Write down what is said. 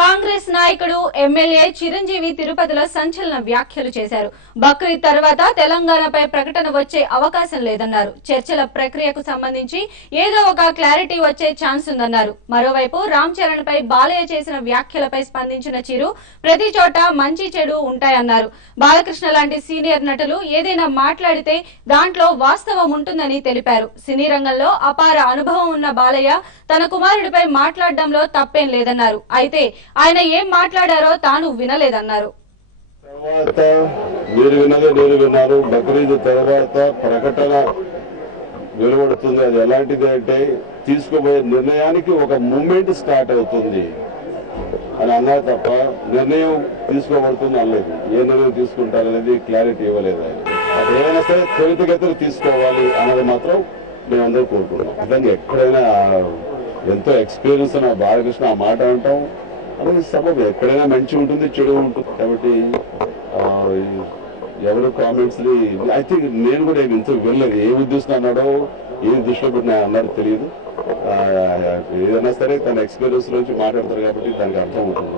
కాంగ్రెస్ నాయకుడు ఎమ్మెల్యే చిరంజీవి తిరుపతిలో సంచలన వ్యాఖ్యలు చేశారు. బక్రీద్ తర్వాత తెలంగాణపై ప్రకటన వచ్చే అవకాశం లేదన్నారు. చర్చల ప్రక్రియకు సంబంధించి ఏదో ఒక క్లారిటీ వచ్చే ఛాన్స్ ఉందన్నారు. మరోవైపు రామ్ చరణ్ పై బాలయ్య చేసిన వ్యాఖ్యలపై స్పందించిన చిరు ప్రతి చోట మంచి చెడు ఉంటాయన్నారు. బాలకృష్ణ లాంటి సీనియర్ నటులు ఏదైనా మాట్లాడితే దాంట్లో వాస్తవం ఉంటుందని తెలిపారు. సినీ రంగంలో అపార అనుభవం ఉన్న బాలయ్య తన కుమారుడిపై మాట్లాడడంలో తప్పేం లేదన్నారు. అయితే ఆయన ఏం మాట్లాడారో తాను వినలేదన్నారు. తర్వాత మీరు విన్నదే నేను విన్నాను. బక్రీద్ తర్వాత ప్రకటన వెలువడుతుంది. అది ఎలాంటిది అంటే తీసుకోబోయే నిర్ణయానికి ఒక మూమెంట్ స్టార్ట్ అవుతుంది అని అన్నారు తప్ప నిర్ణయం తీసుకోబడుతుంది అనలేదు. ఏ నిర్ణయం తీసుకుంటారనేది క్లారిటీ ఇవ్వలేదు. ఆయన అక్కడ ఏమైనా సరే త్వరితగతిని తీసుకోవాలి అన్నది మాత్రం మేమందరూ కోరుకుంటాం. నిజంగా ఎక్కడైనా ఎంతో ఎక్స్పీరియన్స్ ఉన్న బాలకృష్ణ ఆ మాట అంటాం అనేది సబబు. ఎక్కడైనా మంచి ఉంటుంది, చెడు ఉంటుంది. కాబట్టి ఎవరు కామెంట్స్ ఐ థింక్ నేను కూడా ఇంత వెళ్ళలేదు. ఏ ఉద్దేశం అన్నాడో ఏ దృష్టిలో పెట్టినా అన్నారో తెలియదు. ఏదైనా సరే తన ఎక్స్పీరియన్స్ నుంచి మాట్లాడతారు కాబట్టి దానికి అర్థం ఉంటుంది.